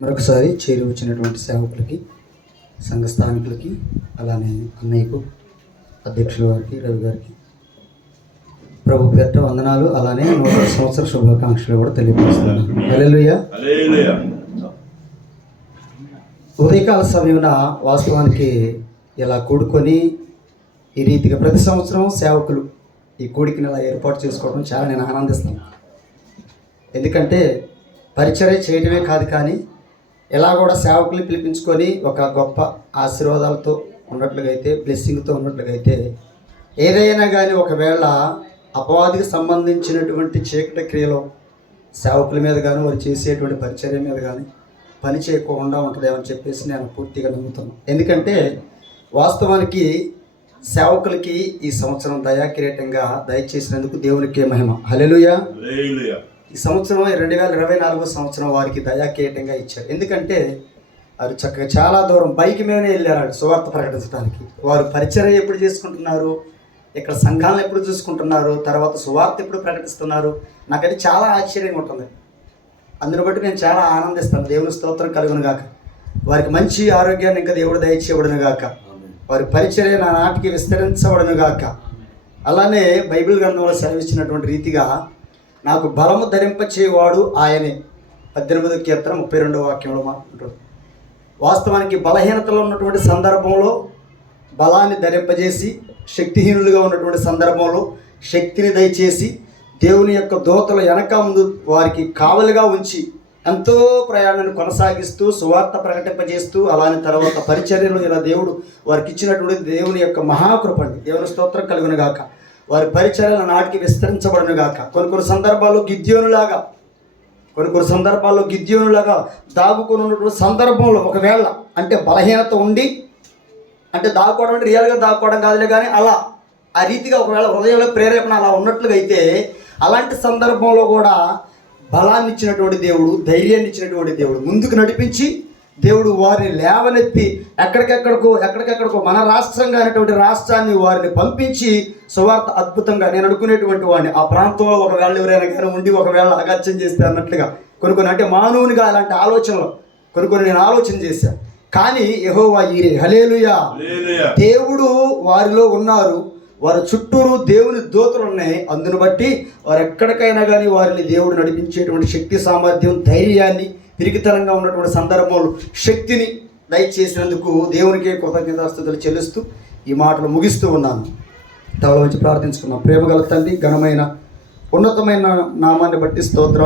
మరొకసారి చేరి వచ్చినటువంటి సేవకులకి సంఘ స్థానికులకి అలానే అన్నయ్యకు అధ్యక్షుల వారికి రవి గారికి ప్రభు పేట వందనాలు. అలానే నూతన సంవత్సర శుభాకాంక్షలు కూడా తెలియపరుస్తున్నాను. ఉదయకాల సమయమున వాస్తవానికి ఇలా కూడుకొని ఈ రీతిగా ప్రతి సంవత్సరం సేవకులు ఈ కూడికని ఇలా ఏర్పాటు చేసుకోవడం చాలా నేను ఆనందిస్తాను. ఎందుకంటే పరిచర్య చేయడమే కాదు కానీ ఇలా కూడా సేవకులు పిలిపించుకొని ఒక గొప్ప ఆశీర్వాదాలతో ఉన్నట్లుగా అయితే బ్లెస్సింగ్తో ఉన్నట్లుగా అయితే ఏదైనా కానీ ఒకవేళ అపవాదికి సంబంధించినటువంటి చీకటి క్రియలు సేవకుల మీద కానీ వారు చేసేటువంటి పరిచర్య మీద కానీ పని చేయకుండా ఉంటుందేమని చెప్పేసి నేను పూర్తిగా నమ్ముతున్నాను. ఎందుకంటే వాస్తవానికి సేవకులకి ఈ సంవత్సరం దయాకిరీటంగా దయచేసినందుకు దేవునికి మహిమ. హలెలుయా ఈ సంవత్సరం రెండు వేల ఇరవై నాలుగో సంవత్సరం వారికి దయాకీయటంగా ఇచ్చారు. ఎందుకంటే వారు చక్కగా చాలా దూరం బైక్ మీదనే వెళ్ళారు వాళ్ళు సువార్త ప్రకటించడానికి. వారు పరిచర్య ఎప్పుడు చేసుకుంటున్నారు? ఇక్కడ సంఘాలను ఎప్పుడు చూసుకుంటున్నారు? తర్వాత సువార్త ఎప్పుడు ప్రకటిస్తున్నారు? నాకైతే చాలా ఆశ్చర్యంగా ఉంటుంది. అందుని బట్టి నేను చాలా ఆనందిస్తాను. దేవుని స్తోత్రం కలుగును గాక. వారికి మంచి ఆరోగ్యాన్ని ఇంకా దేవుడు దయచేయబడును గాక. వారి పరిచర్య నా నాటికి విస్తరించబడును గాక. అలానే బైబిల్ గ్రంథంలో సెలవిచ్చినటువంటి రీతిగా నాకు బలము ధరింపచేవాడు ఆయనే. పద్దెనిమిదో కీర్తన ముప్పై రెండో వాక్యంలో మాట్లాడుతాడు వాస్తవానికి బలహీనతలో ఉన్నటువంటి సందర్భంలో బలాన్ని ధరింపజేసి శక్తిహీనులుగా ఉన్నటువంటి సందర్భంలో శక్తిని దయచేసి దేవుని యొక్క దోతల వెనక ముందు వారికి కావలిగా ఉంచి ఎంతో ప్రయాణాన్ని కొనసాగిస్తూ సువార్త ప్రకటింపజేస్తూ అలానే తర్వాత పరిచర్యలు ఇలా దేవుడు వారికి ఇచ్చినటువంటి దేవుని యొక్క మహాకృపండి దేవుని స్తోత్రం కలుగును గాక. వారి పరిచర్యల నాటికి విస్తరించబడును గాక కొన్ని కొన్ని సందర్భాల్లో గిద్యోనులాగా కొన్ని కొన్ని సందర్భాల్లో గిద్యోనులాగా దాగుకొని ఉన్నటువంటి సందర్భంలో ఒకవేళ అంటే బలహీనత ఉండి అంటే దాక్కోవడం అంటే రియల్గా దాక్కోవడం కాదులే కానీ అలా ఆ రీతిగా ఒకవేళ హృదయంలో ప్రేరేపణ అలా ఉన్నట్లుగా అయితే అలాంటి సందర్భంలో కూడా బలాన్ని ఇచ్చినటువంటి దేవుడు ధైర్యాన్ని ఇచ్చినటువంటి దేవుడు ముందుకు నడిపించి దేవుడు వారిని లేవనెత్తి ఎక్కడికెక్కడికో ఎక్కడికెక్కడికో మన రాష్ట్రంగా అనేటువంటి రాష్ట్రాన్ని వారిని పంపించి సువార్త అద్భుతంగా నేను అనుకునేటువంటి వాడిని. ఆ ప్రాంతంలో ఒకవేళ ఎవరైనా కానీ ఉండి ఒకవేళ అగత్యం చేస్తే అన్నట్లుగా కొన్ని కొన్ని అంటే మానవునిగా అలాంటి ఆలోచనలు కొన్ని కొన్ని నేను ఆలోచన చేశాను కానీ యెహోవా ఈరే. హలేలుయా దేవుడు వారిలో ఉన్నారు. వారి చుట్టూరు దేవుని దూతలు ఉన్నాయి. అందును బట్టి వారు ఎక్కడికైనా కానీ వారిని దేవుడు నడిపించేటువంటి శక్తి సామర్థ్యం ధైర్యాన్ని పిరికితనంగా ఉన్నటువంటి సందర్భంలో శక్తిని దయచేసినందుకు దేవునికి కృతజ్ఞతాస్థుతులు చెల్లిస్తూ ఈ మాటలు ముగిస్తూ ఉన్నాను. తవల వచ్చి ప్రార్థించుకున్నాం ప్రేమగల తండ్రి ఘనమైన ఉన్నతమైన నామాన్ని బట్టి స్తోత్రం.